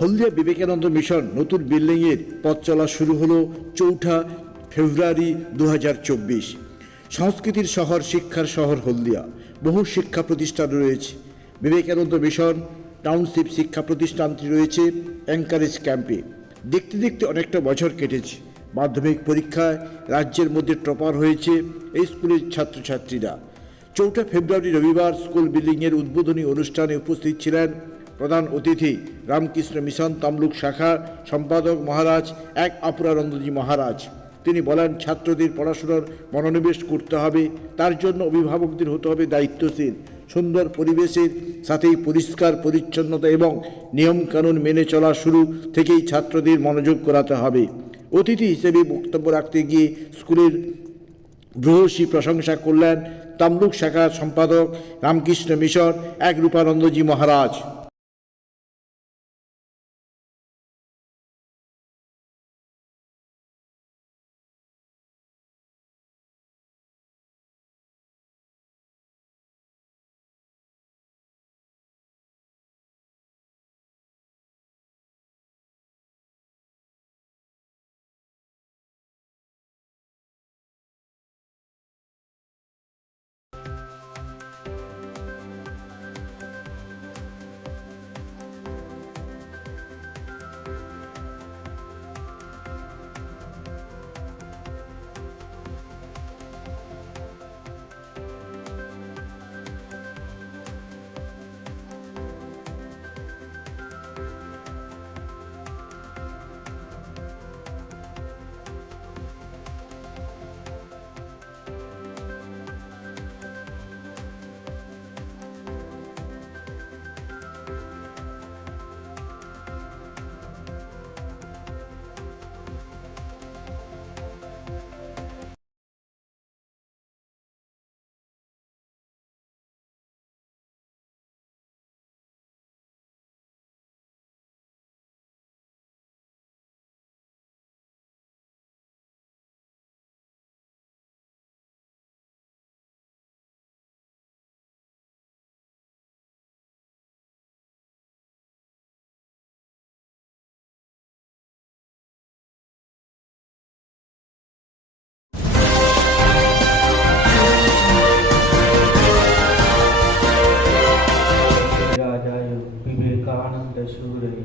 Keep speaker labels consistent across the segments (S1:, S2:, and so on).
S1: হলদিয়া Vivekananda mission নতুন বিল্ডিংয়ের পথ চলা শুরু হলো চৌঠা ফেব্রুয়ারি দু হাজার চব্বিশ। সংস্কৃতির শহর, শিক্ষার শহর হলদিয়া। বহু শিক্ষা প্রতিষ্ঠান রয়েছে। বিবেকানন্দ মিশন টাউনশিপ শিক্ষা প্রতিষ্ঠানটি রয়েছে অ্যাঙ্কারেজ ক্যাম্পে। দেখতে দেখতে অনেকটা বছর কেটেছে। মাধ্যমিক পরীক্ষায় রাজ্যের মধ্যে টপার হয়েছে এই স্কুলের ছাত্রছাত্রীরা। চৌঠা ফেব্রুয়ারি রবিবার স্কুল বিল্ডিংয়ের উদ্বোধনী অনুষ্ঠানে উপস্থিত ছিলেন প্রধান অতিথি রামকৃষ্ণ মিশন তমলুক শাখা সম্পাদক মহারাজ এক অপরানন্দজি মহারাজ। তিনি বলেন, ছাত্রদের পড়াশোনার মনোনিবেশ করতে হবে, তার জন্য অভিভাবকদের হতে হবে দায়িত্বশীল, সুন্দর পরিবেশের সাথেই পরিষ্কার, পরিচ্ছন্নতা এবং নিয়মকানুন মেনে চলা শুরু থেকেই ছাত্রদের মনোযোগ করাতে হবে। অতিথি হিসেবে বক্তব্য রাখতে গিয়ে স্কুলের ভ্রহসী প্রশংসা করলেন তামলুক শাখার সম্পাদক রামকৃষ্ণ মিশন এক রূপানন্দজি মহারাজ।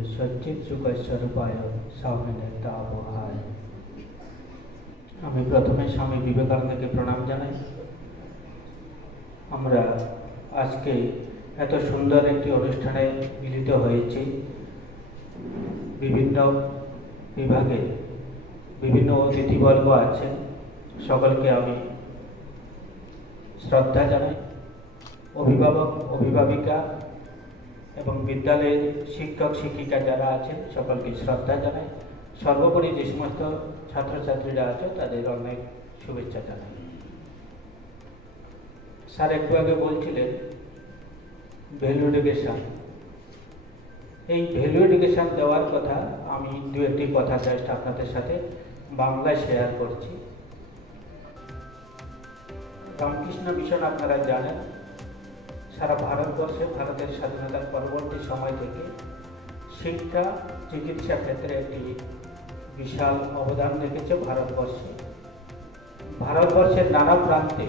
S2: সচ্চিৎসুখস্বরূপায় সাবহায় আমি প্রথমে স্বামী বিবেকানন্দকে প্রণাম জানাই। আমরা আজকে এত সুন্দর একটি অনুষ্ঠানে মিলিত হয়েছি। বিভিন্ন বিভাগে বিভিন্ন অতিথিবর্গ আছে। সকলকে আমি শ্রদ্ধা জানাই। অভিভাবক, অভিভাবিকা এবং বিদ্যালয়ের শিক্ষক, শিক্ষিকা যারা আছেন, সকলকে শ্রদ্ধা জানাই। সর্বোপরি যে সমস্ত ছাত্রছাত্রীরা আছে, তাদের অনেক শুভেচ্ছা জানাই। স্যার, একটু আগে বলছিলেন, ভ্যালু এডুকেশন। এই ভ্যালু এডুকেশন দেওয়ার কথা আমি দু একটি কথা জাস্ট আপনাদের সাথে বাংলায় শেয়ার করছি। রামকৃষ্ণ মিশন আপনারা জানেন সারা ভারতবর্ষে ভারতের স্বাধীনতার পরবর্তী সময় থেকে শিক্ষা, চিকিৎসা ক্ষেত্রে একটি বিশাল অবদান রেখেছে ভারতবর্ষে। ভারতবর্ষের নানা প্রান্তে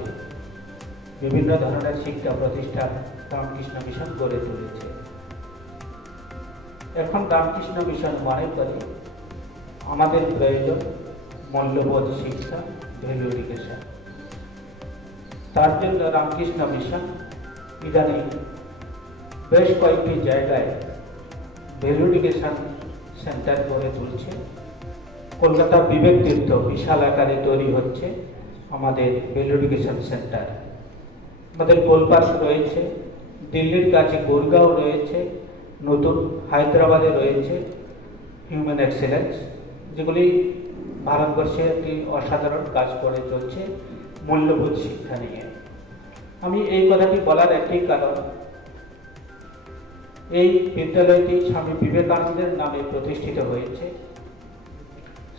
S2: বিভিন্ন ধরনের শিক্ষা প্রতিষ্ঠান রামকৃষ্ণ মিশন গড়ে তুলেছে। এখন রামকৃষ্ণ মিশন মনে করে আমাদের প্রয়োজন মূল্যবোধ শিক্ষা ভ্যালু এডুকেশন তার জন্য রামকৃষ্ণ মিশন ইদানিং বেশ কয়েকটি জায়গায় ভ্যালু এডুকেশন সেন্টার গড়ে তুলছে। কলকাতা বিবেক তীর্থ বিশাল আকারে তৈরি হচ্ছে আমাদের ভ্যালু এডুকেশন সেন্টার আমাদের কোলপাস রয়েছে, দিল্লির কাছে গুরগাঁও রয়েছে, নতুন হায়দ্রাবাদে রয়েছে হিউম্যান এক্সেলেন্স যেগুলি ভারতবর্ষে একটি অসাধারণ কাজ করে চলছে মূল্যবোধ শিক্ষা নিয়ে। আমি এই কথাটি বলার একটি কারণ। এই বিদ্যালয়টি স্বামী বিবেকানন্দের নামে প্রতিষ্ঠিত হয়েছে।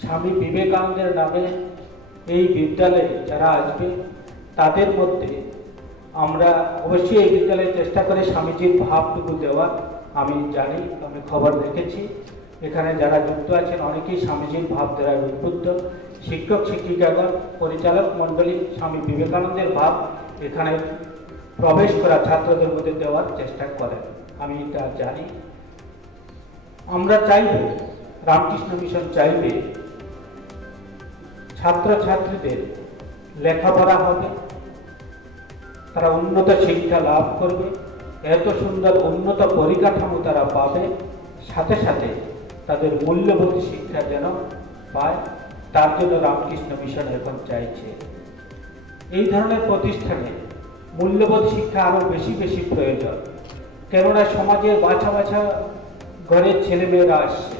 S2: স্বামী বিবেকানন্দের নামে এই বিদ্যালয়ে যারা আসবে, তাদের মধ্যে আমরা অবশ্যই এই বিদ্যালয়ে চেষ্টা করে স্বামীজির ভাবটুকু দেওয়া আমি জানি, আমি খবর দেখেছি। এখানে যারা যুক্ত আছেন, অনেকেই স্বামীজির ভাব দ্বারা উদ্বুদ্ধ। শিক্ষক, শিক্ষিকাগণ, পরিচালক মণ্ডলী, স্বামী বিবেকানন্দের ভাব এখানে প্রবেশ করা ছাত্রদের মধ্যে দেওয়ার চেষ্টা করেন। আমি এটা জানি। আমরা চাইব রামকৃষ্ণ মিশন চাইবে ছাত্রছাত্রীদের লেখাপড়া হবে। তারা উন্নত শিক্ষা লাভ করবে। এত সুন্দর উন্নত পরিকাঠামো তারা পাবে। সাথে সাথে তাদের মূল্যবোধ শিক্ষা যেন পায়। তার জন্য রামকৃষ্ণ মিশন এখন চাইছে। এই ধরনের প্রতিষ্ঠানে মূল্যবোধ শিক্ষা আরও বেশি বেশি প্রয়োজন। কেননা সমাজে বাছা বাছা ঘরের ছেলেমেয়েরা আসছে।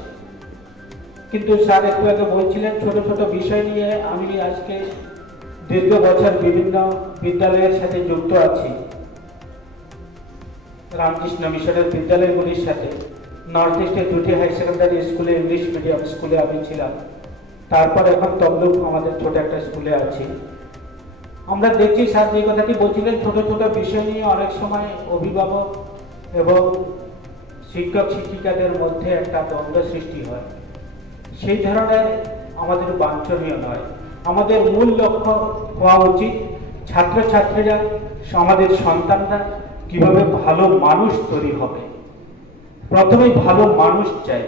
S2: কিন্তু স্যার একটু আগে বলছিলেন, ছোট ছোট বিষয় নিয়ে আমি আজকে দীর্ঘ বছর বিভিন্ন বিদ্যালয়ের সাথে যুক্ত আছি। রামকৃষ্ণ মিশনের বিদ্যালয়গুলির সাথে। নর্থ ইস্টের দুটি হাই সেকেন্ডারি স্কুলে, ইংলিশ মিডিয়াম স্কুলে আমি ছিলাম। তারপর এখন তমলুক আমাদের ছোট একটা স্কুলে আছি। আমরা দেখছি স্যার, যে কথাটি বলছিলেন, ছোট ছোট বিষয় নিয়ে অনেক সময় অভিভাবক এবং শিক্ষক, শিক্ষিকাদের মধ্যে একটা দ্বন্দ্ব সৃষ্টি হয়। সেই ধরনের আমাদের বাঞ্ছনীয় নয়। আমাদের মূল লক্ষ্য হওয়া উচিত ছাত্রছাত্রীরা আমাদের সন্তানরা কীভাবে ভালো মানুষ তৈরি হবে। প্রথমে ভালো মানুষ চাই।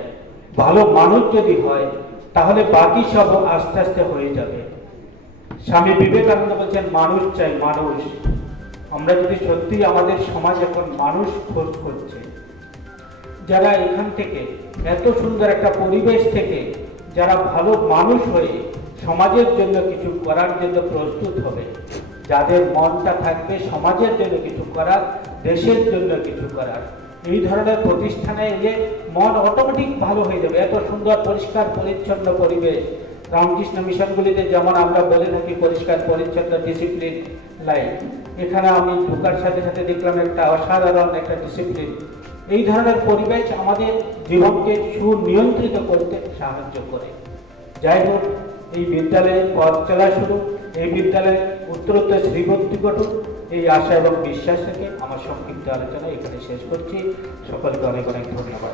S2: ভালো মানুষ যদি হয়, তাহলে বাকি সব আস্তে আস্তে হয়ে যাবে। স্বামী বিবেকানন্দ বলছেন, মানুষ চাই মানুষ। আমরা যদি সত্যি আমাদের সমাজ এখন মানুষ খোঁজ করছে, যারা এখান থেকে এত সুন্দর একটা পরিবেশ থেকে যারা ভালো মানুষ হয়ে সমাজের জন্য কিছু করার জন্য প্রস্তুত হবে, যাদের মনটা থাকবে সমাজের জন্য কিছু করার, দেশের জন্য কিছু করার, এই ধরনের প্রতিষ্ঠানে এলে মন অটোমেটিক ভালো হয়ে যাবে। এত সুন্দর, পরিষ্কার, পরিচ্ছন্ন পরিবেশ রামকৃষ্ণ মিশনগুলিতে যেমন আমরা বলে থাকি পরিষ্কার, পরিচ্ছন্ন ডিসিপ্লিন লাইফ এখানে আমি ঢোকার সাথে সাথে দেখলাম একটা অসাধারণ একটা ডিসিপ্লিন এই ধরনের পরিবেশ আমাদের জীবনকে সুনিয়ন্ত্রিত করতে সাহায্য করে। যাই হোক, এই বিদ্যালয়ের পথ চলা শুরু। এই বিদ্যালয়ে উত্তরোত্তর শ্রীভক্তি ঘটুক। এই আশা এবং বিশ্বাস থেকে আমার সংক্ষিপ্ত আলোচনা এখানে শেষ করছি। সকলকে অনেক অনেক ধন্যবাদ।